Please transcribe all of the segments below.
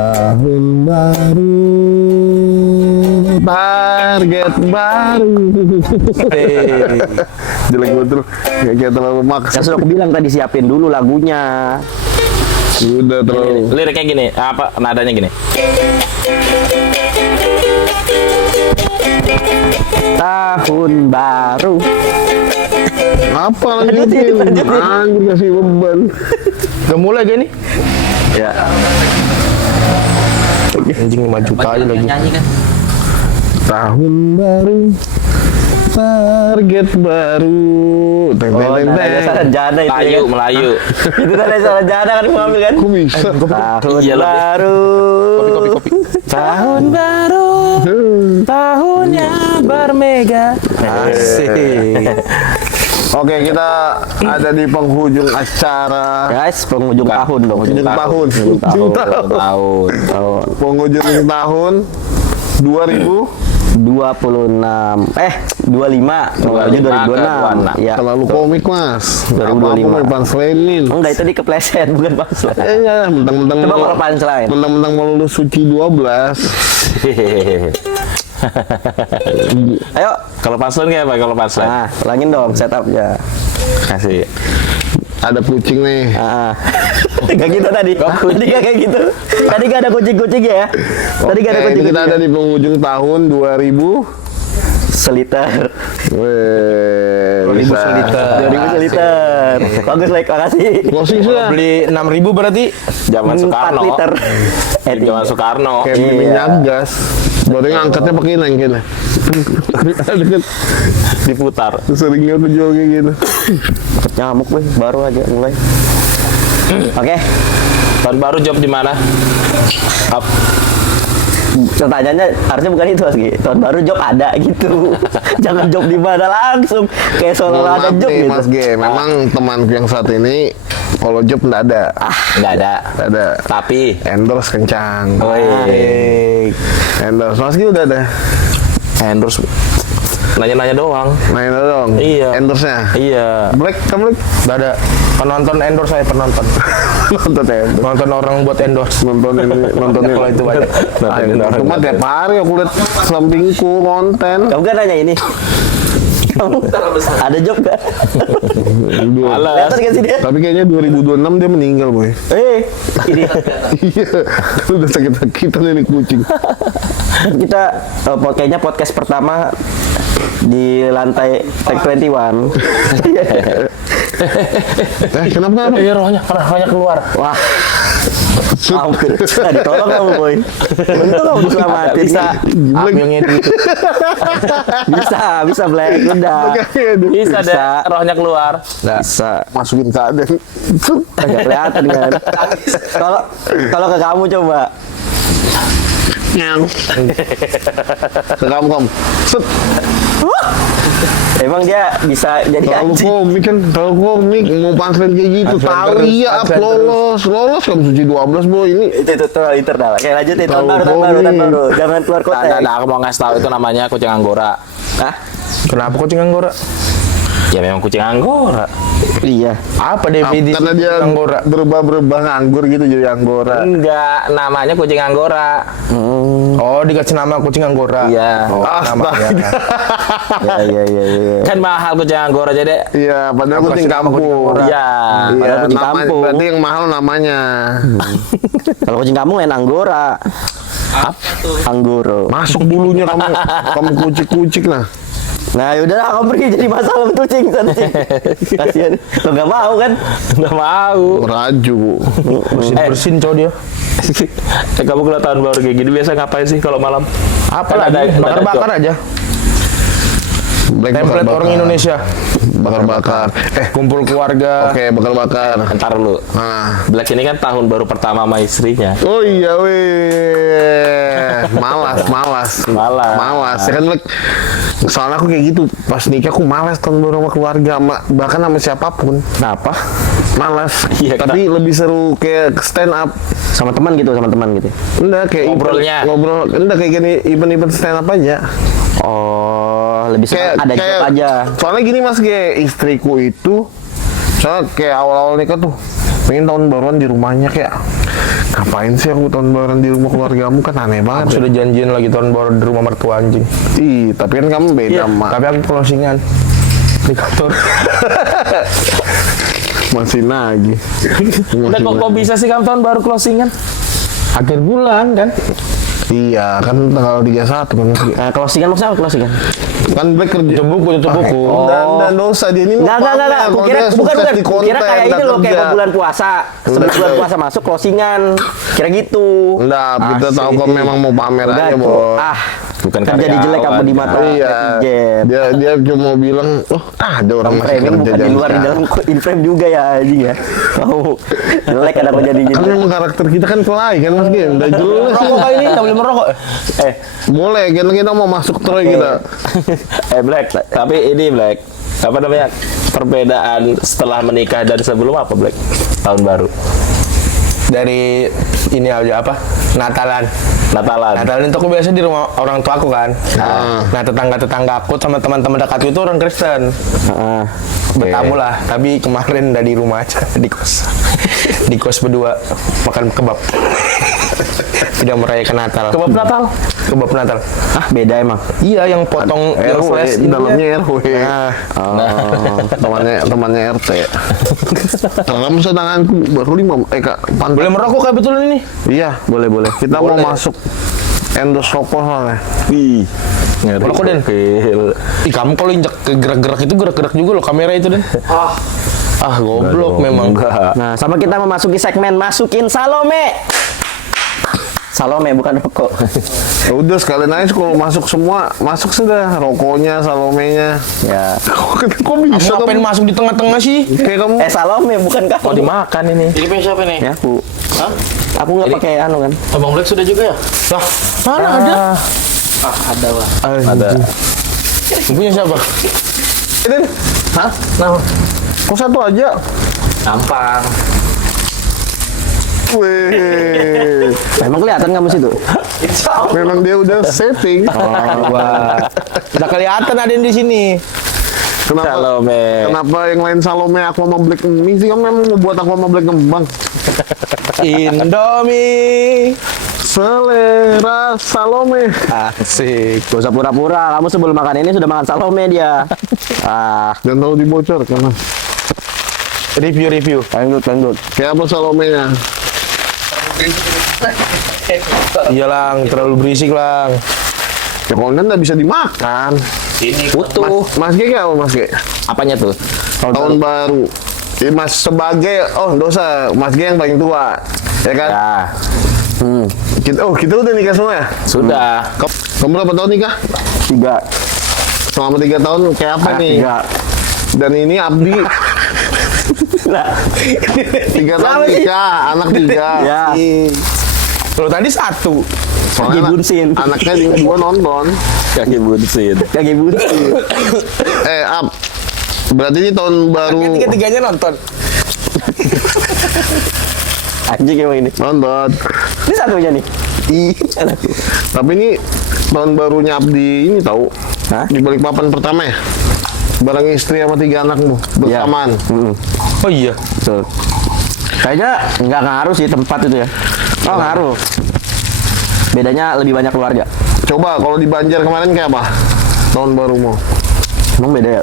Tahun baru, target baru. Jelek betul, kayak terlalu maksa. Kan sudah aku bilang tadi siapin dulu lagunya. Udah terlalu. Liriknya gini, apa nadanya gini? Tahun baru. Apa lanjutin? Anjir kasih beban. Udah mulai gini. Ya. Anjing 5 juta aja lagi. Tahun baru, target baru. Teng teng Oh, teng nah, teng. sarjana itu. Melayu, Ya. Melayu. Itu tadi sarjana kan mau ambil kan? Kok bisa? Tahun Iya, lebih. baru. Kopi. Tahun baru. Tahunnya bermega. Asik. Oke, kita ada di penghujung acara. Guys, penghujung tahun dong. Penghujung tahun. Penghujung tahun. Tahun. Penghujung tahun 2000. 26 25 pokoknya 2026 ya. Terlalu komik, Mas. 2025. Apa-apa punchline-in. Enggak, itu dikepleset bukan punchline. Ya, mentang-mentang Coba mau- kalau punchline. mentang-mentang mau lulus suci 12. Ayo. Kalau punchline kayak apa? Kalau punchline? Nah, ulangin dong setupnya. Kasih. Ada kucing nih. Gak gitu tadi. Tadi gak kayak gitu. Tadi gak ada kucing-kucing ya. Tadi gak ada Oke, ini kucing-kucing. kita ada di penghujung tahun 2000. Seliter. Weh, 2000 bisa. seliter. 2000 seliter. Bagus, like, makasih. Closing sudah. Beli 6.000 berarti. Zaman 4 Soekarno. liter. Zaman Soekarno. Kayak beli Iya. minyak gas. Baru ngangkatnya pakai nengkin. Ada kan Diputar. seringnya tuh jual kayak gitu. Dapet nyamuk weh, baru aja mulai. Oke. Tahun baru job di mana? Up. Pertanyaannya harusnya bukan itu Mas. Tahun baru job ada gitu. Jangan job di mana langsung. Kayak Mohon seolah ada maaf job nih, gitu. Mas G, memang temanku yang saat ini kalau job nggak ada. Nggak ada. Nggak ada. Tapi. Endorse kencang. Baik. Endorse. Mas G udah ada. Endorse. Nanya-nanya doang. Main dong. Iya. Endorse-nya. Iya. Black, kan Black? Udah ada penonton endorse saya penonton. Nonton ya. Nonton orang buat endorse. Nonton ini, nonton ini. Kalau itu banyak. Cuma tiap hari aku lihat sampingku konten. Kamu kan nanya ini. Kamu ada job gak? Alas. Kelihatan gak sih dia? Tapi kayaknya 2026 dia meninggal, boy. Ini Iya, udah sakit-sakitan ini kucing. kita kayaknya podcast pertama di lantai Tech 21. Kenapa? Iya rohnya keluar. Wah, hampir ditolong kamu boy. Untung kamu diselamatin. Bisa. Ambilnya itu. Bisa Black, udah. Bisa deh. Bisa. Rohnya keluar. Bisa. Masukin ke aden. Nggak kelihatan kan? Kalau ke kamu coba. Ke kamu. Set. Emang dia bisa jadi Terlalu anjing. komik kan, terlalu komik. Mau punchline kayak gitu. Punchline Tahu terus, iya, punchline lolos kan suci 12, boy. Ini Itu internal. Oke, lanjutin tahun Terlalu baru. komik. Jangan keluar kota. Nah, aku mau ngasih tahu itu namanya kucing anggora. Hah? Kenapa kucing anggora? Ya memang kucing anggora. Iya. Apa definisi karena dia kucing anggora? berubah nganggur gitu jadi anggora. Enggak, namanya kucing anggora. Oh, dikasih nama kucing anggora. Iya. Oh, namanya. Iya. Kan mahal kucing anggora jadi. Iya, padahal Apa kucing sih nama kucing kampung. anggora? Iya. Iya, Padahal kucing namanya kampung. berarti yang mahal namanya. Kalau kucing kamu lain anggora. Anggoro. Masuk bulunya kamu kucik-kucik nah. Nah, yaudahlah kamu pergi jadi masalah kucing sana sih. Kasihan. Lo nggak mau kan? Nggak mau. Raju. Bersin cowok dia. Kamu kalau tahun baru kayak gini biasa ngapain sih kalau malam? Apa Kan lagi? ada Bakar-bakar aja. Black Template bakar-bakar. orang Indonesia. Bakar-bakar. Kumpul keluarga. Oke, bakar-bakar. Ntar lu. Nah. Black ini kan tahun baru pertama sama istrinya. Oh iya weh. Malas. Malas. Ya kan Black. Soalnya aku kayak gitu. Pas nikah aku malas tahun baru sama keluarga, bahkan sama siapapun. Kenapa? Malas. Iya, Tapi lebih seru kayak stand up. Sama teman gitu. Enggak kayak Ngobrolnya. ngobrol. Enggak kayak gini event-event stand up aja. Oh, lebih senang ada job aja. Soalnya gini Mas, kayak istriku itu soalnya kayak awal-awal nikah tuh pengen tahun baruan di rumahnya kayak ngapain sih aku tahun baruan di rumah keluargamu kan aneh banget. Aku sudah janjian lagi tahun baru di rumah mertua anjing. Ih, tapi kan kamu beda, Mak. Tapi aku closingan di kantor. Masih lagi. Udah kok bisa sih kamu tahun baru closingan? Akhir bulan kan. Iya, kan tanggal 31 kan. Closingan maksudnya apa closingan? Kan Black kerja Tutup buku. dan dosa dia ini Enggak. Kalau Kukira dia bukan. sukses di Kukira konten, kayak nggak itu loh, kayak kerja. mau bulan puasa. Sebelum bulan puasa masuk closingan. Kira gitu. Enggak, kita tahu kok memang mau pamer Udah, aja, Bu. Bos. Bukan Kan jadi jelek kamu di mata Iya, netizen. dia cuma bilang, oh ada orang masih Framing kerja bukan di jam luar, di sekarang." dalam in frame juga ya anjing ya. Tahu. Jelek ada kok jadi Kan gitu. memang karakter kita kan kelai kan Mas Gem, udah jelas. Rokok kali ini nggak boleh merokok. Boleh, kita mau masuk Troy kita. Black, tapi ini Black, apa namanya, perbedaan setelah menikah dan sebelum apa Black? Tahun baru, Dari ini aja apa? Natalan itu aku biasa di rumah orang tua aku kan. Nah tetangga aku sama teman-teman dekatku itu orang Kristen. Bertamu lah. Tapi kemarin udah di rumah aja di kos berdua makan kebab. Tidak merayakan Natal. Kebab Natal. Ah, beda emang. Iya yang potong yang RW, flash ini dalamnya ya. RW. Temannya RT. Kamu sedangkanku baru 5 Kak, Boleh merokok kayak betul ini. Iya, boleh. Kita mau masuk endorse rokok soalnya. Wih, ngeri. Rokok, Den. Gokil. Ih kamu kalau injek ke gerak-gerak itu gerak-gerak juga loh kamera itu Den. Goblok memang. Enggak. Nah, sama kita memasuki segmen masukin Salome. Salome bukan rokok. Ya udah sekalian aja kalau masuk semua, masuk sudah rokoknya, salomenya. Ya. Kok Kamu bisa ngapain kamu? masuk di tengah-tengah sih? Kayak kamu Salome bukan kamu. Mau dimakan ini. Jadi punya siapa nih? Ya, aku. Hah? Aku nggak pakai anu kan. Abang Black sudah juga ya? Lah, mana ada? Ada lah. Ada. Punya siapa? Den, Hah? Nah, kok satu aja? gampang. Weh, Emang kelihatan kamu situ? memang dia udah setting. Udah kelihatan ada yang di sini. Kenapa? Salome. Kenapa yang lain Salome, aku sama Black Mie sih? Kamu memang mau buat aku sama Black Kembang. Indomie. Selera Salome. Asik. Gak usah pura-pura. Kamu sebelum makan ini sudah makan Salome dia. Jangan tahu dibocorkan Mas. Review. Lanjut. Kayak apa Salomenya? Iya lang, terlalu berisik lang. Ya kalau enggak nggak bisa dimakan. Ini Utuh. Mas G kayak apa Mas G? Apanya tuh? Tahun baru. Ya, Mas sebagai dosa Mas G yang paling tua, ya kan? Ya, Kita udah nikah semua ya? sudah. Kamu berapa tahun nikah? 3. Selama 3 tahun kayak apa nih? 3. Dan ini Abdi Nah, 3 tahun nikah, anak 3. Ya. Kalau tadi 1. Kaki bunsin. Anaknya gua nonton. Kaki bunsin. Kaki bunsin. Ab, berarti ini tahun baru Tiga-tiganya nonton. Anjing emang ini. nonton. Ini satunya nih. Tapi ini tahun barunya Abdi ini tahu. Hah? Di Balikpapan pertama ya. Bareng istri sama 3 anakmu bersamaan. Oh iya. Betul. Kayaknya nggak ngaruh sih tempat itu ya. Oh, ngaruh. Bedanya lebih banyak keluarga. Coba kalau di Banjar kemarin kayak apa? Tahun barumu. Emang beda ya?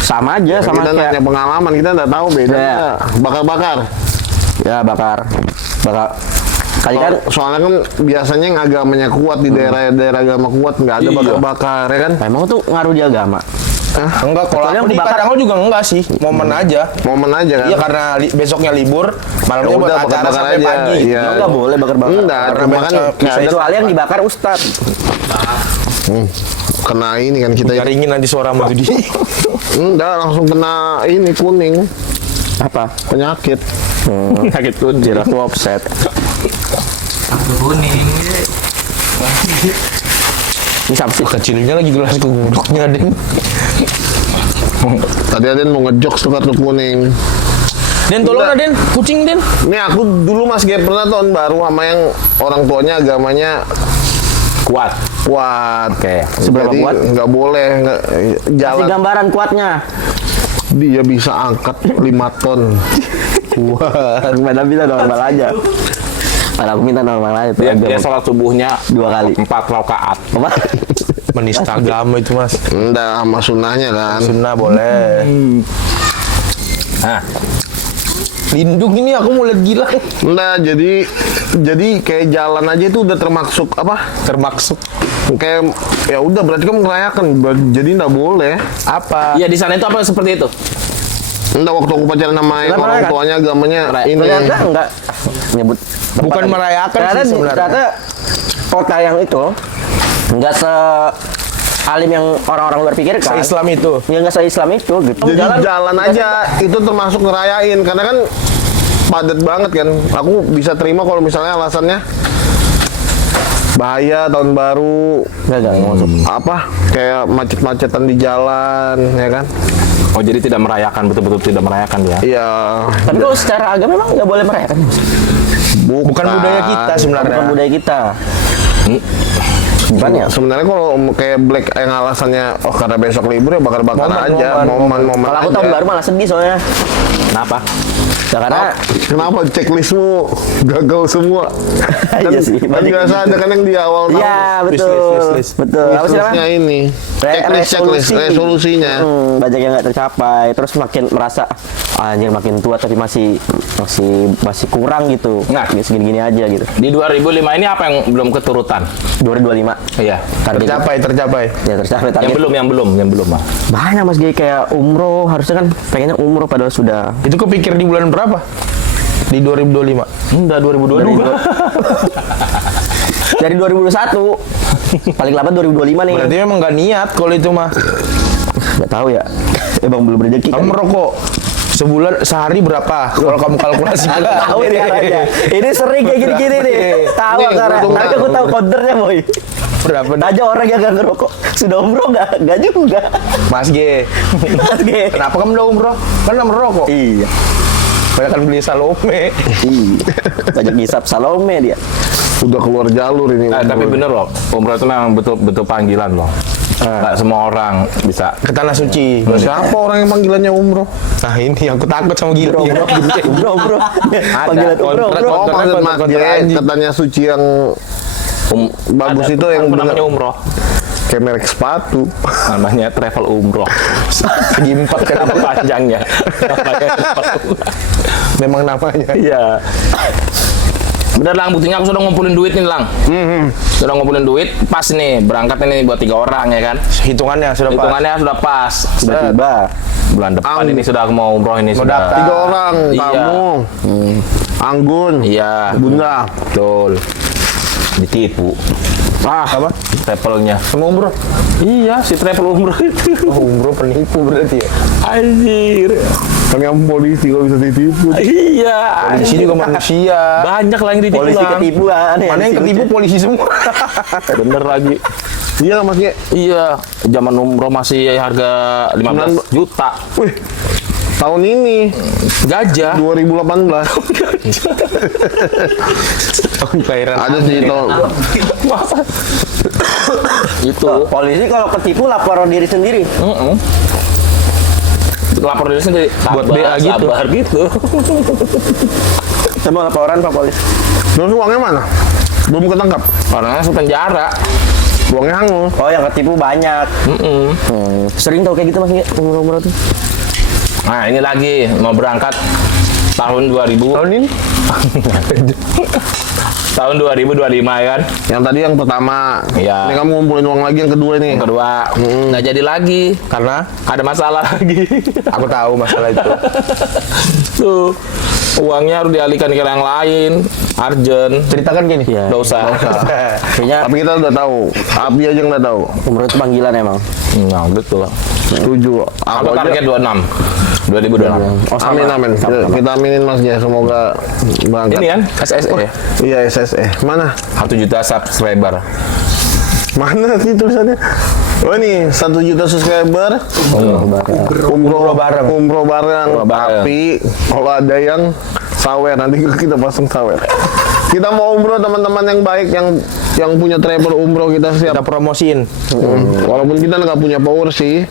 Sama aja, sama Kita kayak nanya pengalaman, kita nggak tahu beda. Iya. Bakar-bakar. ya bakar. Kali kan Soalnya kan biasanya yang agamanya kuat di daerah-daerah agama kuat nggak ada Iya. bakar-bakar ya kan? emang tuh ngaruh di agama. Enggak, kalau Kecuali aku yang di dibakar. Kadang juga enggak sih. Momen aja. Momen aja kan? Iya karena besoknya libur, malamnya Ya buat udah, acara bakar-bakar sampai aja. pagi. Iya. Enggak boleh bakar-bakar. Enggak, Karena cuma kan besok kayak ada Kecuali yang dibakar ustad. kena ini kan kita ini. Jaringin nanti suara sama Budi. Enggak, langsung kena ini kuning. Apa? Penyakit. Sakit kuning. Jerat offset. kuning. Ini siapa sih? Kecilnya lagi gelas keguduknya deh. Tadi ada yang mau ngejokes tuh kartu kuning. Den tolong lah Den, kucing Den. Ini aku dulu Mas Gep pernah tahun baru sama yang orang tuanya agamanya Kuat. kuat. Oke. Seberapa Jadi kuat? nggak boleh Kasih jalan. gambaran kuatnya. Dia bisa angkat 5 ton Wah. Padahal bisa normal aja. Padahal aku minta normal aja. tuh. Dia sholat subuhnya 2 kali. 4 rakaat. Apa? Menista agama itu mas. Enggak, sama sunnahnya kan. Sunnah boleh. Nah, Lindung ini aku mau lihat gila. Enggak, jadi kayak jalan aja itu udah termasuk apa? Termaksud Kayak ya udah berarti kamu merayakan. Jadi enggak boleh. apa? iya di sana itu apa seperti itu? Enggak, waktu aku pacaran sama Kenapa orang merayakan? tuanya agamanya ini. Ternyata enggak nyebut. Bukan merayakan Ternyata, sih sebenarnya. ternyata kota yang itu enggak alim yang orang-orang berpikirkan. Se-Islam itu. Ya enggak se-Islam itu gitu. Jadi jalan aja itu termasuk ngerayain karena kan padat banget kan. Aku bisa terima kalau misalnya alasannya bahaya tahun baru, Enggak masuk. apa kayak macet-macetan di jalan, ya kan? Oh jadi tidak merayakan, betul-betul tidak merayakan ya? Iya. Tapi kalau secara agama memang nggak boleh merayakan. Bukan budaya kita sebenarnya. Bukan budaya kita. Bukan ya? Sebenarnya kalau kayak Black yang alasannya oh karena besok libur ya bakar-bakar Momen, aja, momen Kalau aku tahun aja. baru malah sedih soalnya. Kenapa? Ya karena Kenapa checklistmu gagal semua? Kan Iya sih, kan banyak. biasa ada kan yang di awal tahun. iya betul. Wish list. Betul. Apa sih Listnya namanya? ini. Checklist resolusinya. Banyak yang nggak tercapai, terus makin merasa anjir makin tua tapi masih kurang gitu. Nah. Segini-gini aja gitu. Di 2005 ini apa yang belum keturutan? 2025. Iya. Target. Tercapai. Ya tercapai Yang target. belum Mas. Banyak Mas Gay kayak umroh, harusnya kan pengennya umroh padahal sudah. Itu kepikir di bulan berapa? Di 2025. Enggak, 2022. Dari 2021. Paling lambat 2025 nih. Berarti memang nggak niat kalau itu mah. Nggak tahu ya. Emang belum rezeki. Kamu merokok sebulan sehari berapa? Kalau kamu kalkulasi. Tahu ini arahnya. Ini sering kayak gini-gini nih. Tahu Nih, karena untung nanti nggak. aku tahu counternya boy. Berapa? Aja orang yang gak ngerokok sudah umroh nggak juga. Mas G. Mas G. Kenapa kamu udah umroh? Kan udah merokok. Iya. Banyak kan beli Salome. Iya. Banyak ngisap Salome dia. Udah keluar jalur ini. Tapi bener loh, umroh itu memang betul panggilan loh. Nggak semua orang bisa. Ke tanah suci. Siapa orang yang panggilannya umroh? Nah ini aku takut sama Gili. Umroh. Panggilan umroh. Oh, maksud Mas konter anjing. katanya suci yang bagus Ada itu tuh yang apa namanya bener- umroh. kayak merek sepatu. Namanya travel umroh. Segi 4 kan Kenapa panjangnya? Namanya travel umroh. memang namanya. Iya. Bener Lang, buktinya aku sudah ngumpulin duit nih Lang. Sudah ngumpulin duit, pas nih berangkat ini buat 3 orang ya kan. Hitungannya sudah pas. Hitungannya sudah pas. Tiba-tiba. Bulan depan ini sudah mau umroh ini Mau sudah. daftar. 3 orang, Iya. kamu, Anggun, Iya. Bunda. Betul. Ditipu. Apa? Travelnya. Sama umroh. Iya, si travel umroh itu. Oh, umroh penipu berarti ya. Anjir. Kan yang polisi kalau bisa ditipu. Iya. Polisi juga manusia. Banyak lah yang ditipu Polisi Lang. ketipuan. Mana yang ketipu polisi semua. Bener lagi. Iya Mas Ge. Iya, zaman umroh masih harga 15 juta. Wih, tahun ini Gajah. 2018 Kelahiran ada sih itu. Itu. Polisi kalau ketipu lapor diri sendiri. Lapor diri sendiri. Buat BA gitu. Sabar gitu. Coba laporan Pak Polisi. Terus uangnya mana? Belum ketangkap. Orangnya masuk penjara. Uangnya hangus. Oh yang ketipu banyak. Sering tau kayak gitu Mas umroh-umroh tuh. Nah, ini lagi mau berangkat tahun 2000. Tahun ini Tahun 2025 ya kan. Yang tadi yang pertama. Iya. Ini kamu ngumpulin uang lagi yang kedua nih. Yang kedua, nggak jadi lagi. karena Ada masalah lagi. aku tahu masalah itu. Tuh. Uangnya harus dialihkan ke yang lain. Urgent. Ceritakan gini. Iya. Nggak usah. Kayaknya Tapi kita udah tahu. Abi aja nggak tahu. umroh itu panggilan emang. Nah, betul. Setuju. Aku Aku aja. target 26. 2026. Oh, sama. Amin amin. Kita aminin Mas ya. Semoga berangkat. Ini kan SSE ya. Iya SSE. Mana? 1 juta subscriber. Mana sih tulisannya? Oh ini 1 juta subscriber. Umroh bareng. Umroh bareng. Tapi kalau ada yang sawer nanti kita pasang sawer. Kita mau umroh teman-teman yang baik yang punya travel umroh kita siap. Kita promosiin. Walaupun kita nggak punya power sih.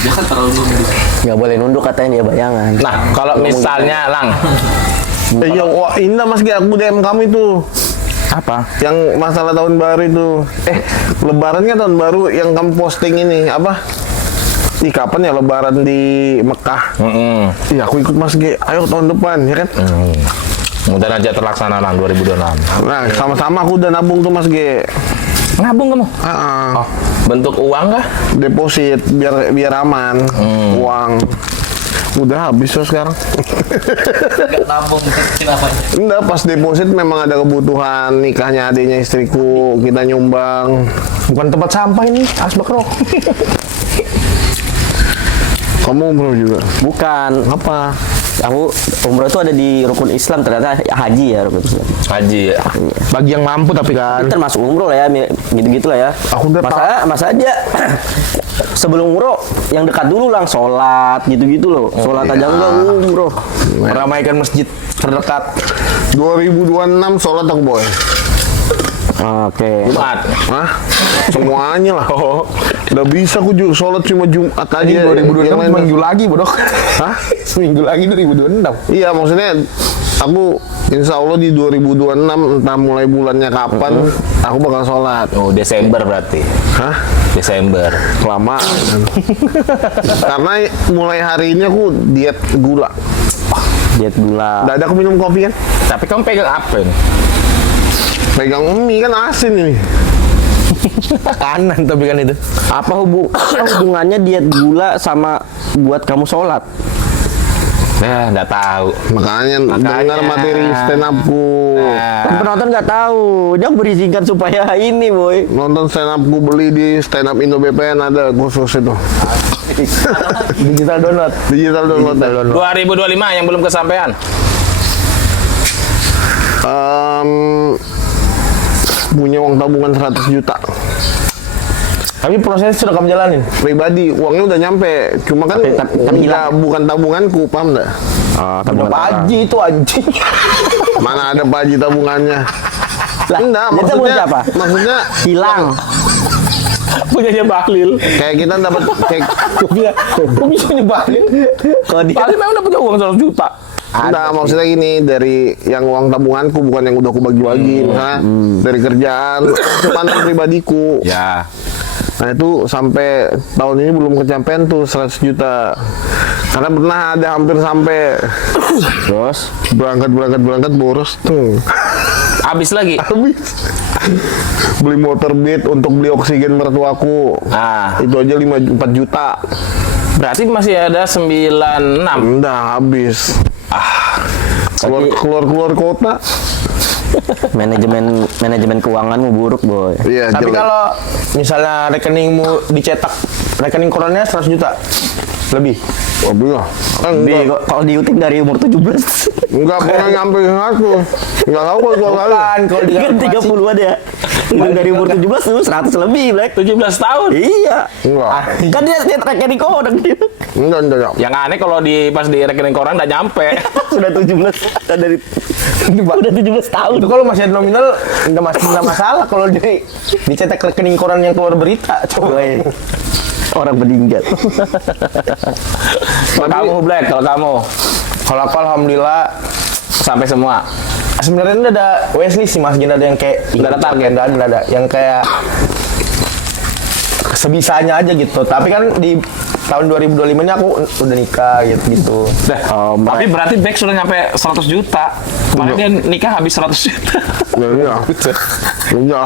Jangan terlalu nunduk. Nggak boleh nunduk katanya dia bayangan. Nah, kalau misalnya Lang, Wah indah Mas Ge, aku DM kamu itu. Apa? Yang masalah tahun baru itu. Lebaran kan tahun baru yang kamu posting ini apa? Ih kapan ya lebaran di Mekah? Iya aku ikut Mas Ge, ayo tahun depan ya kan? mudah aja terlaksana Lang 2026. Nah sama-sama aku udah nabung tuh Mas Ge. Nabung kamu? Oh, Bentuk uang kah? deposit biar aman. Uang udah habis tuh sekarang. Nggak nabung namanya. Enggak, pas deposit memang ada kebutuhan nikahnya adiknya istriku, kita nyumbang. Bukan tempat sampah ini, asbak rock. Kamu umroh juga? Bukan. Apa? Aku umroh itu ada di rukun Islam, ternyata haji ya rukun Islam. Haji ya. Bagi yang mampu tapi kan. Itu termasuk umroh lah ya, gitu-gitu lah ya. Aku udah masa dia sebelum umroh yang dekat dulu lang sholat gitu-gitu loh. Sholat aja enggak umroh. Meramaikan masjid terdekat. 2026 sholat aku boy. Oke. Jumat. Hah? Semuanya lah. Oh. Udah bisa aku juga sholat cuma Jumat aja. Ini 2026 Yang lain- seminggu lagi, Bodok. Hah? Seminggu lagi 2026. Iya maksudnya aku insya Allah di 2026 entah mulai bulannya kapan aku bakal sholat. Oh, Desember berarti. Hah? Desember. Kelamaan. Karena mulai hari ini aku diet gula. Diet gula. Nggak ada aku minum kopi kan? Tapi kamu pegang apa ini? Pegang mie kan asin ini. Kanan tapi kan itu. Apa hubungannya diet gula sama buat kamu sholat? Nah, nggak tahu. Makanya dengar materi stand upku. Kan penonton nggak tahu. Dia berisingkan supaya ini boy. Nonton stand upku beli di stand up Indo BPN ada khusus itu. Digital download. Digital download. 2025 yang belum kesampaian. Punya uang tabungan 100 juta. Tapi proses sudah kamu jalanin. Pribadi uangnya udah nyampe. Cuma kan tapi hilang. bukan tabunganku, paham nggak? Udah Pak Haji itu anjing. Mana ada Pak Haji tabungannya? Lah, Enggak, dia tabungan maksudnya siapa? maksudnya Hilang. Punyanya Bahlil. kayak kita dapat kayak Kok bisa nyebalin? Kalau dia Bahlil memang udah punya uang 100 juta. enggak, maksudnya gini, dari yang uang tabunganku bukan yang udah aku bagi-bagi, misalnya dari kerjaan, mantan pribadiku. Ya. Nah itu sampai tahun ini belum kecapean tuh 100 juta. Karena pernah ada hampir sampai terus berangkat boros tuh. Habis lagi. Habis. Beli motor Beat untuk beli oksigen mertuaku. Ah, Itu aja 4 juta. berarti masih ada 96. Udah habis. Keluar kota. manajemen keuanganmu buruk boy. Iya, Tapi jelek. kalau misalnya rekeningmu dicetak, rekening korannya 100 juta lebih. Oh, iya. Kalau diutip dari umur 17. Enggak pernah nyampe aku. Enggak tahu kalau dua kali. Bukan, kalau di Kan 30-an ya. Itu dari umur 17 tuh 100 lebih, Black. 17 tahun. Iya. Enggak. Kan dia rekening orang dia. Enggak. Yang aneh kalau pas di rekening koran nggak nyampe. Sudah 17 dari udah 17 tahun. Itu kalau masih ada nominal nggak masalah kalau dicetak rekening koran yang keluar berita. Coba. Boy. Orang meninggal. Kalau kamu Black, kalau kamu Kalau aku alhamdulillah sampai semua. sebenarnya ini ada Wesley sih Mas, ada yang kayak Nggak ada target. nggak ada yang kayak sebisanya aja gitu. Tapi kan di tahun 2025 ini aku udah nikah gitu. Tapi berarti Black sudah nyampe 100 juta. Kemarin dia nikah habis 100 juta. Iya. Iya.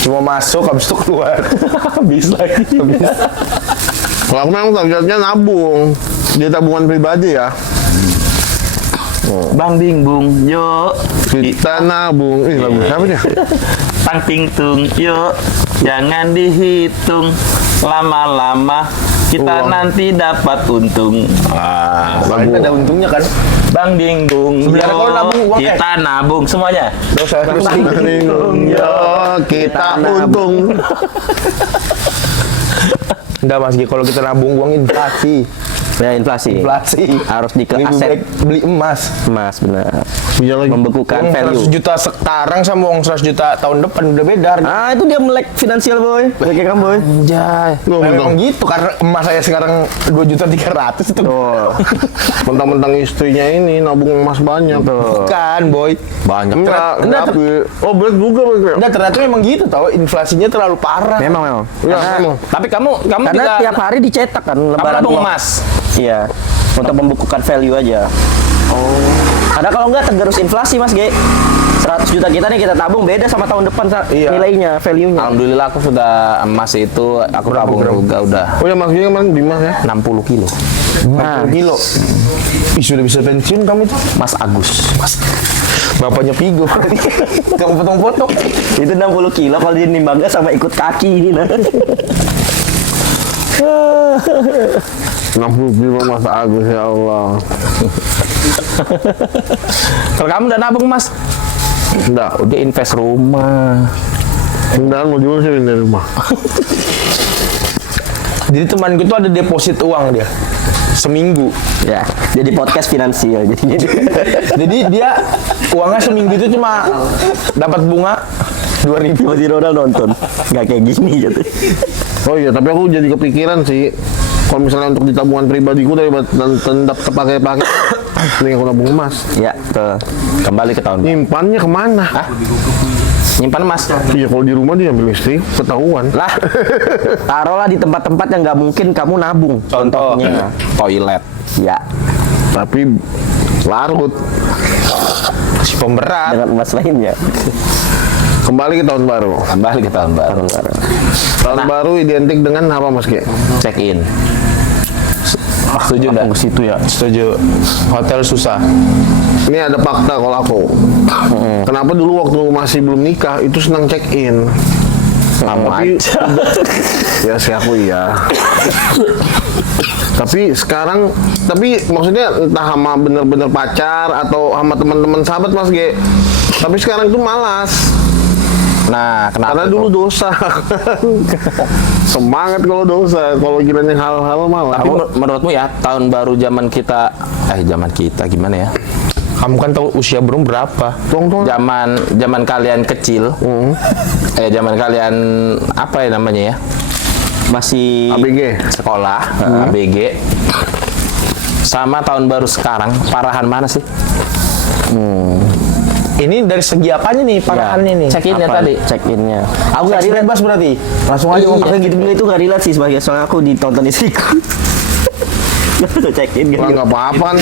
Cuma masuk habis itu keluar. Habis lagi. Kalau aku memang targetnya nabung. Di tabungan pribadi ya. Bang Bing Bung, yuk Kita nabung. Lagu siapa nih? Tang ting tung, yuk jangan dihitung lama-lama kita Uang. nanti dapat untung. Itu ada untungnya kan. Bang Ding Bung, Sebenarnya kalau nabung uang kita nabung semuanya. Dosa terus. Yo, kita untung. Enggak Mas, kalau kita nabung uang inflasi. Ya inflasi. Harus di ke Lebih aset baik beli emas. emas benar. Bisa lagi. Membekukan Uang 100 value. juta sekarang sama uang 100 juta tahun depan udah beda. Ah itu dia melek finansial boy. Kayak kamu boy. Anjay. Memang gitu karena emas saya sekarang 2.300.000 itu. Tuh. Mentang-mentang istrinya ini nabung emas banyak. Bukan, boy. Banyak. Enggak, oh berat juga Bang. Enggak, ternyata memang gitu tau, inflasinya terlalu parah. Memang. Ya, Karena, emang. Tapi kamu karena juga tiap hari dicetak kan kamu lembaran nabung uang. emas. Iya. Untuk membukukan value aja. Oh. Ada kalau enggak tergerus inflasi Mas G. 100 juta kita nih kita tabung beda sama tahun depan nilainya, value-nya. Alhamdulillah aku sudah emas itu aku tabung juga udah Oh ya Mas Gini kemarin di Mas ya? 60 kilo. Nah, Kilo. Ih, sudah bisa pensiun kamu itu. Mas Agus. Bapaknya Pigo. Kamu potong-potong. itu 60 kilo kalau dinimbangnya sama ikut kaki ini nah. 60 kilo Mas Agus ya Allah. Kalau kamu udah nabung Mas? Enggak, Udah invest rumah. enggak mau jual sih dari rumah. Jadi temanku tuh ada deposit uang dia. Seminggu. Ya, jadi podcast finansial jadinya. Jadi dia uangnya seminggu itu cuma dapat bunga 2.000. Masih Ronald nonton. Nggak kayak gini gitu. Oh iya, tapi aku jadi kepikiran sih. Kalau misalnya untuk di tabungan pribadiku daripada tetap terpakai-pakai, mending aku nabung emas. Ya, tuh. Kembali ke tahun. Nyimpannya kemana? Nyimpan emas. Iya, kalau di rumah diambil istri, ketahuan. Lah, taruhlah di tempat-tempat yang nggak mungkin kamu nabung. Contohnya, Toilet. ya, Tapi larut. Si pemberat. dengan emas lainnya. Kembali ke tahun baru. Kembali ke tahun baru. Tahun baru identik dengan apa Mas Ge? Check in. Setuju enggak? Ke situ ya. Setuju. Hotel susah. Ini ada fakta kalau aku. Kenapa dulu waktu masih belum nikah itu senang check in. Tapi ya sih aku iya. Tapi sekarang, maksudnya entah sama bener-bener pacar atau sama teman-teman sahabat Mas Ge. Tapi sekarang itu malas. Nah, kenapa? Karena dulu dosa. Semangat kalau dosa, kalau kiranya hal-hal malah. Tapi menurutmu ya tahun baru zaman kita gimana ya? Kamu kan tahu usia belum berapa? Zaman kalian kecil. Zaman kalian apa ya namanya ya? Masih ABG. Sekolah, ABG. Sama tahun baru sekarang, parahan mana sih? Ini dari segi apanya nih parahannya nih? Check-in-nya apa? tadi. Check-innya. Aku nggak relate. bebas berarti. Langsung aja Aku gitu itu nggak relate sih sebagai soalnya aku ditonton istriku. Check-in Lah gitu. nggak apa-apa kan.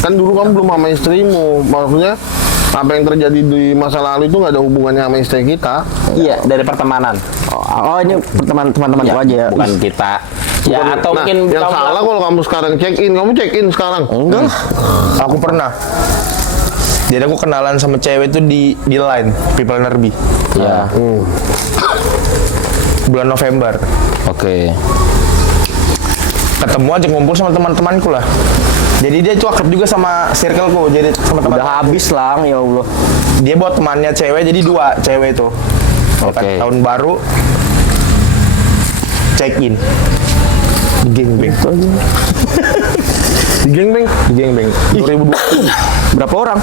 Kan dulu kamu belum sama istrimu. Maksudnya apa yang terjadi di masa lalu itu nggak ada hubungannya sama istri kita. Iya, dari pertemanan. Oh ini teman-teman Ya, aku aja. bukan kita. Ya, Bukan- atau nah, mungkin yang kamu salah kalau kamu sekarang check in sekarang. Enggak. Aku pernah. Jadi aku kenalan sama cewek itu di Line, People Nerbi. Ya, Bulan November. oke. Ketemu aja ngumpul sama teman-temanku lah. Jadi dia itu akrab juga sama circleku. Jadi sama teman. Udah habis lah ya Allah. Dia bawa temannya cewek, jadi 2 cewek itu. Oke. Tahun baru check in. Di gangbang. Di gengbeng. Di gangbang. 2020. Berapa orang?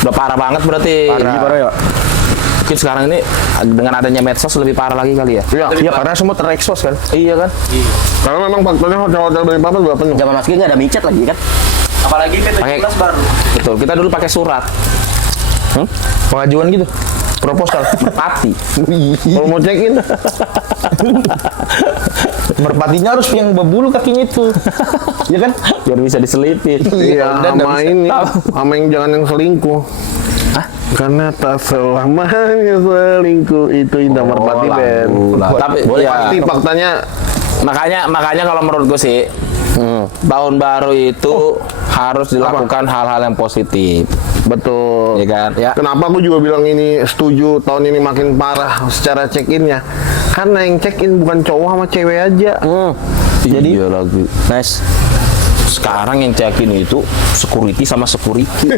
Udah parah banget berarti. Parah ya. Mungkin sekarang ini dengan adanya medsos lebih parah lagi kali ya. Iya, karena semua terekspos kan. Iya kan? Karena memang faktanya hotel-hotel dari Papa udah penuh. Zaman Mas G nggak ada micet lagi kan? Apalagi Pakai- P17 baru. Betul. Kita dulu pakai surat. Pengajuan gitu. Proposal. Pati. Kalau mau check in, Merpatinya harus yang berbulu kakinya itu. Ya kan? Biar bisa diselipin. iya Dan sama nggak bisa ini, tahu. sama yang jangan yang selingkuh. Karena tak selamanya selingkuh itu indah merpati band. Tapi ya, Pasti faktanya makanya kalau menurut gue sih tahun baru itu harus dilakukan hal-hal yang positif. betul. Iya kan? Ya. Kenapa aku juga bilang ini setuju tahun ini makin parah secara check-innya? Karena yang check-in bukan cowok sama cewek aja. Jadi lagi. Nice. Sekarang yang check-in itu security sama security.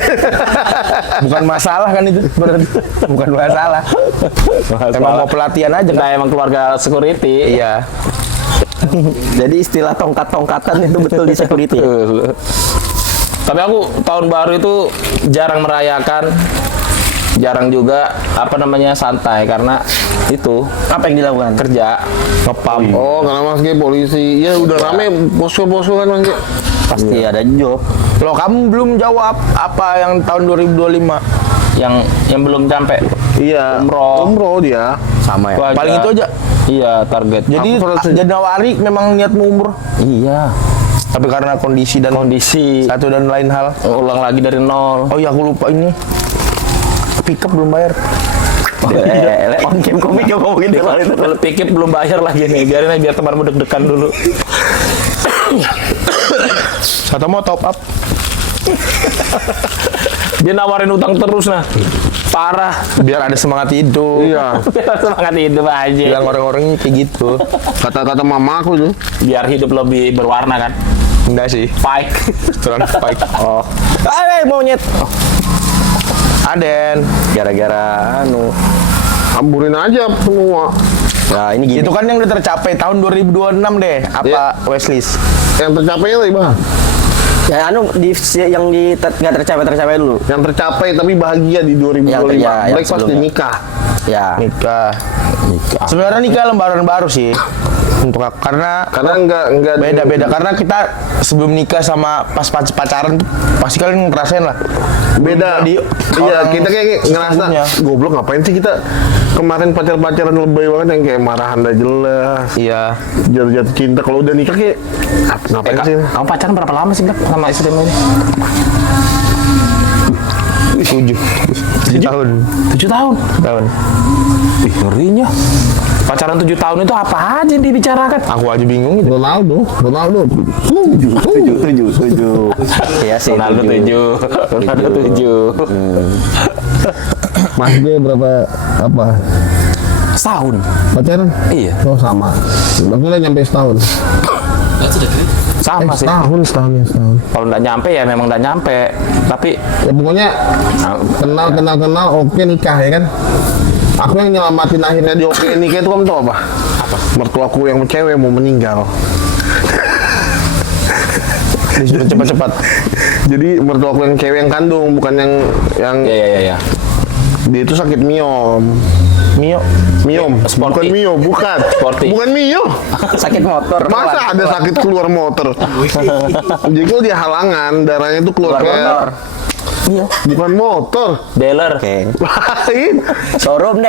Bukan masalah kan itu berarti. Bukan masalah. Emang mau pelatihan aja kan? Nah, emang keluarga security. Iya. Jadi istilah tongkat-tongkatan itu betul di security. Tapi aku tahun baru itu jarang merayakan, jarang juga santai karena itu Apa yang dilakukan? kerja ngepam. Oh, karena Mas Ge polisi. Ya udah rame posko-posko kan Mas Ge. Pasti ada job. Loh, kamu belum jawab apa yang tahun 2025? yang belum sampai. Iya. Umroh dia. Sama ya. Itu aja. Paling itu aja. Iya, target. Jadi Januari memang niat mau umroh. Iya. Tapi karena kondisi satu dan lain hal. Ulang lagi dari nol. Oh iya, aku lupa ini. Pickup belum bayar. On game komik yang ngomongin soal itu. Kalau pikir belum bayar lagi nih, biarin aja biar temanmu deg-degan dulu. Satu mau top up. Dia nawarin utang terus nah. Parah. Biar ada semangat hidup. Iya. Biar semangat hidup aja. Bilang orang-orang kayak gitu. Kata-kata mama aku tuh. Biar hidup lebih berwarna kan. Enggak sih. Fight. Turun spike. Oh. Monyet. Aden. Gara-gara Hamburin aja semua. Nah, ini gini. Itu kan yang udah tercapai tahun 2026 deh. Apa wishlist? Yang tercapai lagi Bang. Ya yang nggak tercapai dulu. Yang tercapai tapi bahagia di 2025. yang Black pasti sebelumnya. nikah. Ya. Nikah. Sebenarnya nikah lembaran baru sih. Untuk aku. Karena Enggak beda-beda karena kita sebelum nikah sama pas pacaran tuh pasti kalian ngerasain lah. beda. Di Iya, orang kita kayak ngerasa sebelumnya. goblok ngapain sih kita kemarin pacaran lebay banget yang kayak marahan dah jelas. Iya. Jatuh cinta kalau udah nikah kayak ngapain sih? Kamu pacaran berapa lama sih, Blak, sama istrimu ini? 7 tahun. 7 tahun. Ih, ngerinya. Pacaran 7 tahun itu apa aja yang dibicarakan? Aku aja bingung itu. Ronaldo. 7. Iya sih. Ronaldo 7. Ronaldo 7. Mas G berapa apa? Setahun. Pacaran? Iya. Oh sama. Aku udah nyampe setahun. Kan sudah gede. Sama sih. Setahun ya setahun. Kalau nggak nyampe ya memang nggak nyampe. Tapi Ya pokoknya kenal oke nikah ya kan. Aku yang nyelamatin akhirnya di oke nikah itu kamu tahu apa? Mertuaku yang cewek mau meninggal. Disuruh cepat-cepat. Jadi mertuaku yang cewek yang kandung bukan yang ya. dia itu sakit miom. Miom. Sporty. Bukan mio, bukan. Sporty. Bukan mio. Sakit motor. Masa ada sakit keluar motor? Jadi kalau dia halangan, darahnya itu keluar motor. Iya. Bukan motor. dealer. Oke. Lain. Showroom.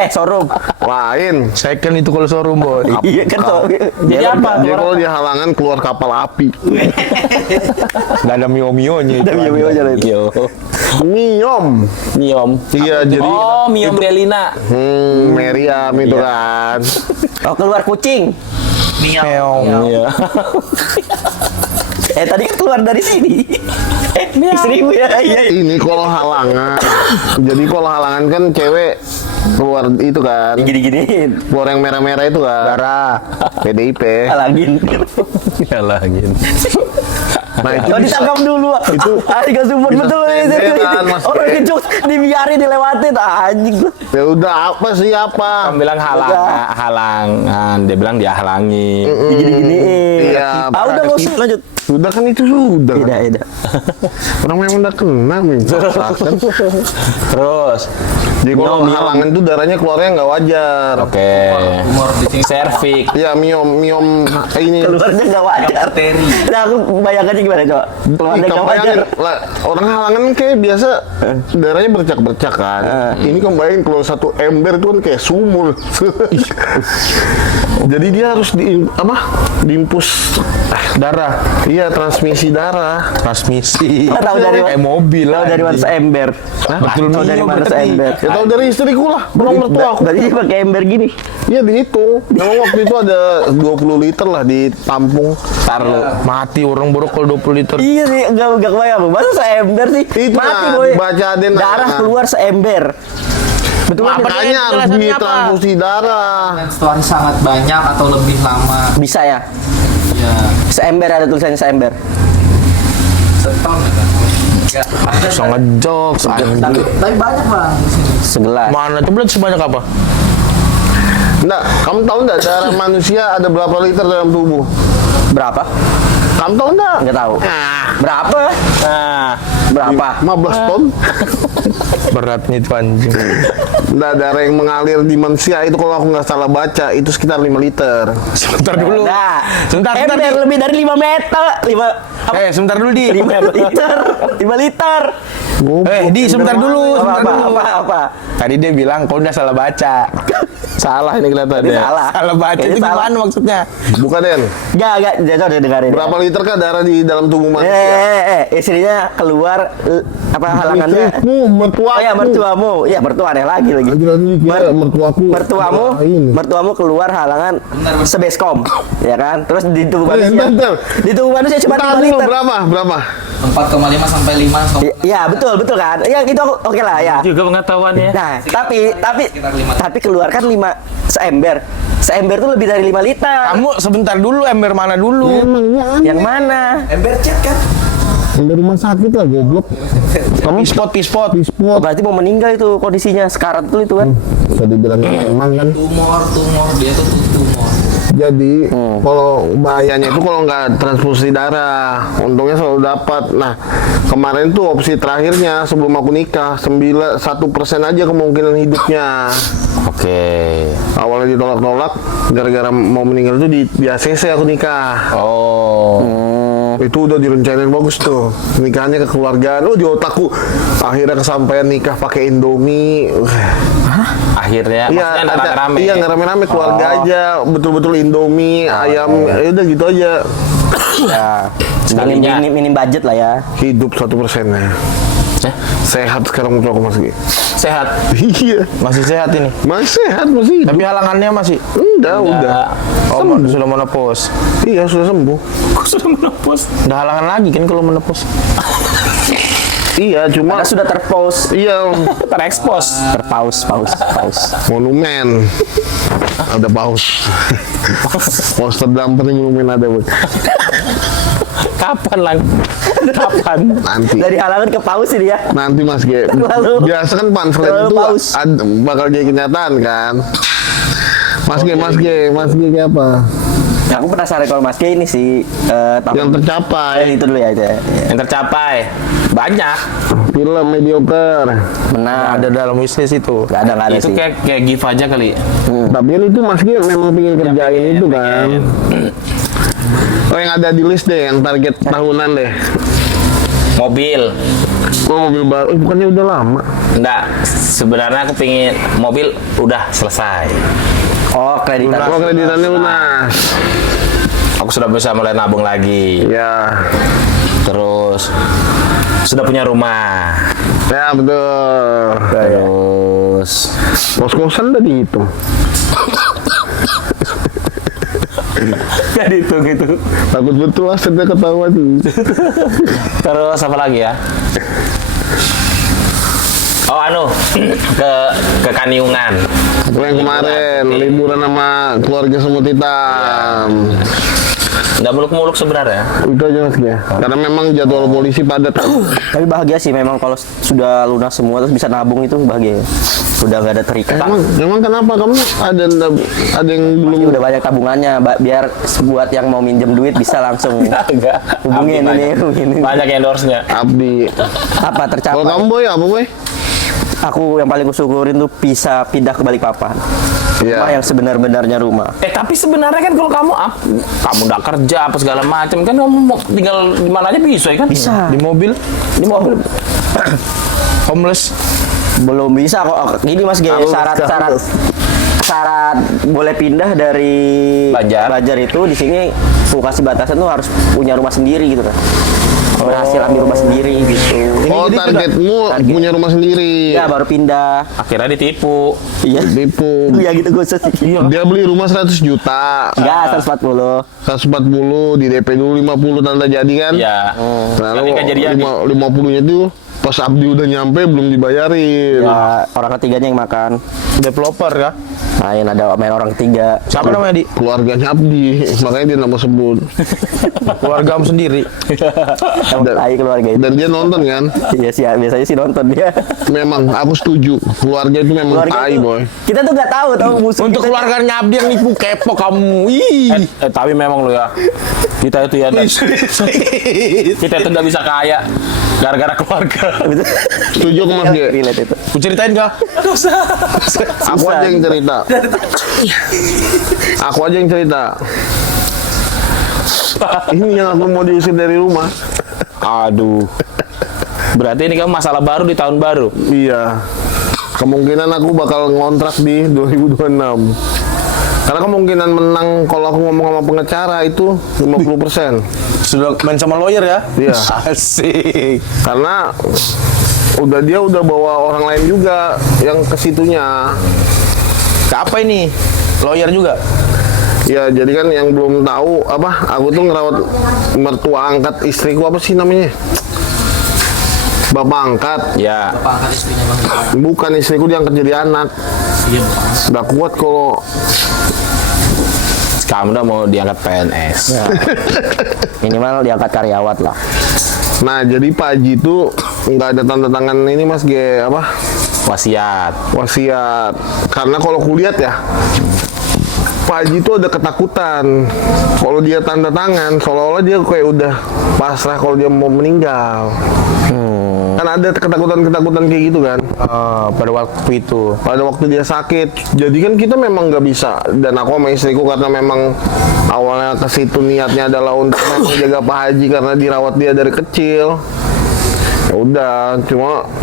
Lain. Second itu kalau showroom boy. Iya kan tuh. Jadi apa? Dia kalau dia halangan keluar kapal api. Gak ada mio-mionya itu. Mio aja lah itu. Yo. Miom. Miom. Iya, jadi Oh, Miom Belina. Meriam itu kan. Oh, keluar kucing. Meong. Iya. Tadi kan keluar dari sini. Istrimu ya. Iya. Ini kalau halangan. Jadi kalau halangan kan cewek keluar itu kan. Gini-giniin. Keluar yang merah-merah itu kan. Darah. PDIP. Halangin. Nah itu Oh, ditangkap dulu. Itu harga support betul itu. setelan, Mas. Orang kejok dibiarin dilewatin anjing. ya udah apa sih apa? Kamu bilang halangan. Dia bilang dia halangi. Gini-giniin. Iya. Udah nggak usah lanjut. Sudah kan itu sudah. Tidak. Orang memang udah kena minta. Terus. Jadi kalau Miom. halangan itu darahnya keluarnya nggak wajar. Oke. Humor di sini. Servik. Ya miom ini. Keluarnya nggak wajar. Arteri. Nah, aku bayangkannya gimana coba? Keluarnya nggak wajar. Bayangin, lah, orang halangan kayak biasa darahnya bercak-bercak kan. Ini kamu bayangin kalau satu ember itu kan kayak sumur. Jadi dia harus diimpus Darah. Iya, transmisi darah. Transmisi. Tahu dari mobil Tahu dari mana seember? Betul Tahu dari mana seember? Ya tahu dari istriku lah, belum mertua aku. Berarti dia pakai ember gini. Iya dihitung. Memang waktu itu ada 20 liter lah ditampung. Mati orang borok kalau 20 liter. Iya sih, enggak kebayang. Masa seember sih? Itu Mati nah, boy. dibaca deh, nah. Darah keluar seember. Betul. Makanya harus ditransfusi darah. Setelah sangat banyak atau lebih lama. Bisa ya? Ya. Seember ada tulisannya seember. Seton ya kan. Enggak. Ada. Sangat jokes. Tapi banyak bang. 11. Mana coba lihat sebanyak apa? Enggak, kamu tahu enggak darah manusia ada berapa liter dalam tubuh? Berapa? Kamu tahu enggak? Nggak tahu. Berapa? Nah, Berapa? 15 ton. Beratnya itu anjing. Nah, darah yang mengalir di manusia itu kalau aku nggak salah baca itu sekitar 5 liter. Sebentar dulu. Nah, Sebentar, ember Di. lebih dari 5 meter. 5 Sebentar dulu, Di. 5 liter. 5 liter. Di, sebentar dulu, sebentar dulu. Apa? Tadi dia bilang kau udah salah baca. salah ini Ini kelihatannya. salah. Salah baca Ini itu salah. gimana maksudnya? Bukan, Den. Enggak, jangan dengerin. Berapa liter kah darah di dalam tubuh manusia? Istrinya keluar apa halangannya? Istriku, mertuaku. Oh ya, mertuamu. Ya, mertua aneh lagi. Mertuaku. Mertuamu keluar halangan sebeskom, ya kan? Terus di tubuh Bentar, manusia. bentar. Di tubuh manusia cuma 5 Tahan dulu, liter. berapa? 4,5 sampai 5 Iya, betul kan? Ya itu oke lah ya. Juga pengetahuannya. Nah, tapi keluarkan 5 seember. Seember itu lebih dari 5 liter. Kamu sebentar dulu, ember mana dulu? Yang mana? ember cat kan? Dari rumah sakit lah, goblok. Kamu pispot. Oh, berarti mau meninggal itu kondisinya sekarat tuh itu kan. Bisa dibilang emang kan. Tumor dia tuh tumor. Jadi kalau bahayanya itu kalau nggak transfusi darah, untungnya selalu dapat. Nah, kemarin tuh opsi terakhirnya sebelum aku nikah 1% aja kemungkinan hidupnya. Oke. Awalnya ditolak-tolak gara-gara mau meninggal itu di ACC aku nikah. Oh. Itu udah direncanain bagus tuh. Nikahannya kekeluargaan. Oh, di otakku akhirnya kesampaian nikah pakai Indomie. Akhirnya maksudnya nggak rame-rame. Iya, nggak rame-rame, keluarga aja, betul-betul Indomie, ayam, ya udah gitu aja. Ya, Sekalinya. minim budget lah ya. Hidup 1%-nya. Sehat sekarang menurut aku Mas Gi. Sehat. Iya, Masih sehat ini. masih sehat, masih hidup. Tapi halangannya masih. Udah. Oh, sudah menepus. Iya, sudah sembuh. Kok sudah menepus? Udah halangan lagi kan kalau menepus. Iya, cuma Karena sudah terpose, iya Terekspos. terpaus. monumen. Ada paus. Poster dampar yang monumen ada, Bu. Kapan lang? Kapan? Nanti. Dari halangan ke paus ini ya. Nanti Mas G. Terlalu- Biasa kan pamflet terlalu itu paus. bakal jadi kenyataan kan. Mas G kayak apa? Nah, aku penasaran kalau Mas K ini sih Yang tercapai. itu dulu ya. Yang tercapai banyak. Film mediocre. Benar. Ada dalam wishlist itu. Nggak ada Itu sih. kayak give aja kali. Tapi kan itu Mas G memang pengen kerjain itu kan. Oh, yang ada di list deh, yang target tahunan deh. Mobil. Oh, mobil baru. Bukannya udah lama. Enggak, sebenarnya aku pingin mobil udah selesai. Oh, kreditan. Oh, kreditannya lunas. Aku sudah bisa mulai nabung lagi. Ya. Terus sudah punya rumah. Ya, betul. Terus Kos-kosan tadi itu. gak dihitung itu. Takut betul asetnya ketahuan tuh. Terus apa lagi ya? Oh ke Kaniungan. Yang kemarin liburan sama keluarga semut hitam. Nggak muluk-muluk sebenarnya. Itu aja Mas ya. Karena memang jadwal polisi padat. Tapi bahagia sih memang kalau sudah lunas semua terus bisa nabung itu bahagia. Udah nggak ada terikat. Emang kenapa kamu ada yang belum Udah banyak tabungannya, biar buat yang mau minjem duit bisa langsung Enggak. hubungin ini. Banyak endorse-nya. abdi? Apa Kalau tercapai? kamu boy apa boy? Aku yang paling kusyukurin tuh bisa pindah ke Balikpapan. Iya. Rumah yang sebenar-benarnya rumah. Tapi sebenarnya kan kalau kamu udah kerja apa segala macam kan kamu mau tinggal di mana aja bisa ya kan? Bisa. Di mobil. Homeless. Belum bisa kok. Gini Mas G, syarat boleh pindah dari Banjar itu di sini aku kasih batasan tuh harus punya rumah sendiri gitu kan. Berhasil ambil rumah sendiri gitu. Oh, targetmu punya rumah sendiri. Ya baru pindah. Akhirnya ditipu. Iya. Tipu. Iya gitu gue sih. Dia beli rumah 100 juta. Enggak, 140. 140 di DP dulu 50 tanda jadi kan? Ya. Lalu Tapi nggak jadi-jadi. 50-nya itu Pas Abdi udah nyampe belum dibayarin. Ya, orang ketiganya yang makan. Developer ya. Main ada main orang ketiga. Siapa namanya di? Keluarganya Abdi, makanya dia nama sebut. Keluargamu sendiri. Emang tai keluarga itu. Dan dia nonton kan. Iya sih, biasanya sih nonton dia. Memang aku setuju. Keluarga itu memang Keluarga tai, itu, boy. kita tuh nggak tahu musuh Untuk kita. keluarganya Abdi yang nipu kepo kamu. Ih. Tapi memang lo ya, kita itu ya, kita itu nggak bisa kaya gara-gara keluarga. Setuju aku Mas G. Relate itu. Ku ceritain gak? Aku aja yang cerita. Aku aja yang cerita. Ini yang aku mau diusir dari rumah. Aduh. Berarti ini kan masalah baru di tahun baru. Iya. Kemungkinan aku bakal ngontrak di 2026. Karena kemungkinan menang kalau aku ngomong sama pengacara itu 50%. Sudah main sama lawyer ya? Iya. Asik. Karena dia udah bawa orang lain juga yang ke situnya. Apa ini? Lawyer juga? Ya, jadi kan yang belum tahu apa, aku tuh ngerawat mertua angkat istriku, apa sih namanya? Bapak angkat. Ya. Bapak angkat istrinya Bang Iwan. Bukan, istriku diangkat jadi anak. Iya Bapak. Nggak kuat kalau Kamu udah mau diangkat PNS. Ya. Minimal diangkat karyawat lah. Nah, jadi Pak Haji itu nggak ada tanda tangan ini Mas G, apa? Wasiat. Wasiat. Karena kalau kulihat ya, Pak Haji itu ada ketakutan. Kalau dia tanda tangan, seolah-olah dia kayak udah pasrah kalau dia mau meninggal. Kan ada ketakutan-ketakutan kayak gitu kan. Pada waktu itu. Pada waktu dia sakit. Jadi kan kita memang nggak bisa. Dan aku sama istriku karena memang awalnya ke situ niatnya adalah untuk menjaga Pak Haji karena dirawat dia dari kecil. Ya udah,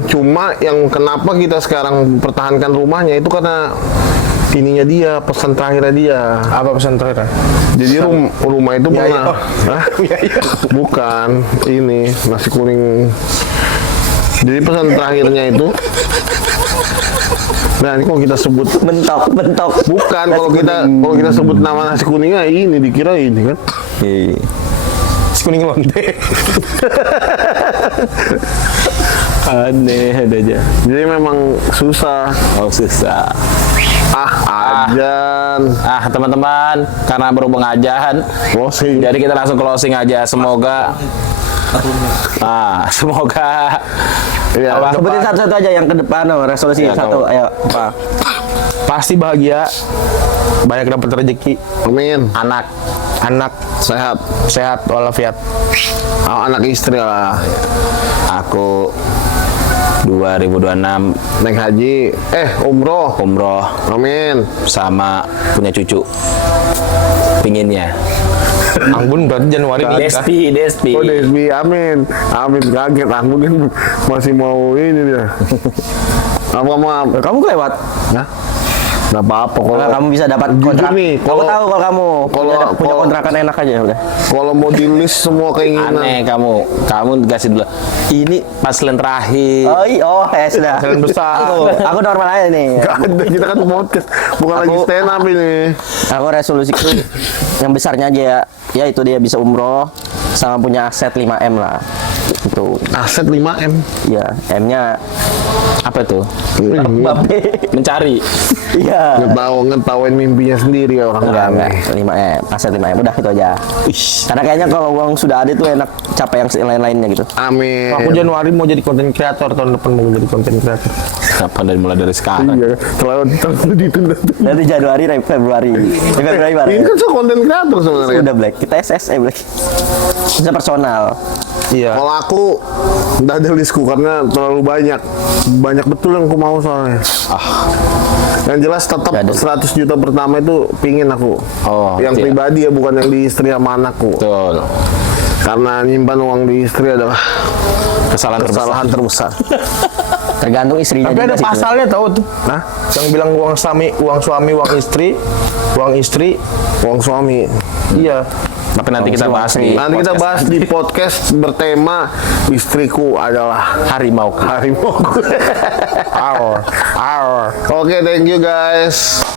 cuma yang kenapa kita sekarang pertahankan rumahnya itu karena ininya dia, pesan terakhirnya dia. Apa pesan terakhir? Jadi rumah itu Ya, pernah. ya. Hah? Bukan, ini nasi kuning. Jadi pesan terakhirnya itu. Nah, ini kok kita sebut Mentok. bukan, kalau kita sebut nama nasi kuningnya ini dikira ini kan. Iya. Si kuning lonte. Aneh ada aja. Jadi memang susah. Oh susah. Ajan. Teman-teman, karena berhubung ajan, Closing. jadi kita langsung closing aja. Semoga semoga Iya. apa? Sebutin satu-satu aja yang ke depan, resolusi Ya, satu. kamu. Ayo, apa? Pasti bahagia. Banyak dapat rezeki. Amin. Anak sehat walafiat. Anak istri lah. Aku 2026 Naik haji. Umroh. Amin. sama punya cucu. Pinginnya. Anggun berarti Januari nikah. Despi. Oh, Desbi. Amin. Kaget aku kan masih mau ini dia. Apa maaf? Kamu kelewat. Nah, nggak apa-apa kalau Kalau kamu bisa dapat jujur kontrak. nih, Aku kalau- tahu kalau kamu punya kalau- kontrakan enak aja udah. kalau mau di list semua keinginan. Aneh kamu kasih dulu. Ini paslon terakhir. Sudah. Jalan besar. Aku normal aja nih. Gak ada, kita kan podcast, bukan lagi Aku- stand up ini. Aku resolusiku yang besarnya aja ya. Ya itu dia bisa umroh sama punya aset 5M lah. Itu. Aset 5M. Ya, M-nya Apa tuh? Bape. Mencari. Iya. Ngetawain mimpinya sendiri orang Enggak, rame. 5M, aset 5M. Udah itu aja. Karena kayaknya kalau uang sudah ada tuh enak capek yang lain-lainnya gitu. Amin. Aku Januari mau jadi konten kreator, tahun depan mau jadi konten kreator. Kapan mulai dari sekarang? Iya, terlalu ditunda. Nanti Januari, Februari. Februari baru. Ini kan so konten kreator sebenarnya. Udah Black, kita SSE Black. Bisa personal. Iya. Kalau aku nggak ada listku karena terlalu banyak betul yang aku mau soalnya. Yang jelas tetap Nggak ada. 100 juta pertama itu pingin aku. Oh, yang iya. pribadi ya, bukan yang di istri sama anakku. Betul. Karena nyimpan uang di istri adalah kesalahan terbesar. Tergantung istrinya Tapi juga ada sih. pasalnya tahu tuh. Nah, Yang bilang uang suami, uang istri. uang suami. Iya. Tapi nanti kita bahas di Nanti kita podcast bahas di podcast bertema istriku adalah harimau. harimau. Our. Oke, thank you guys.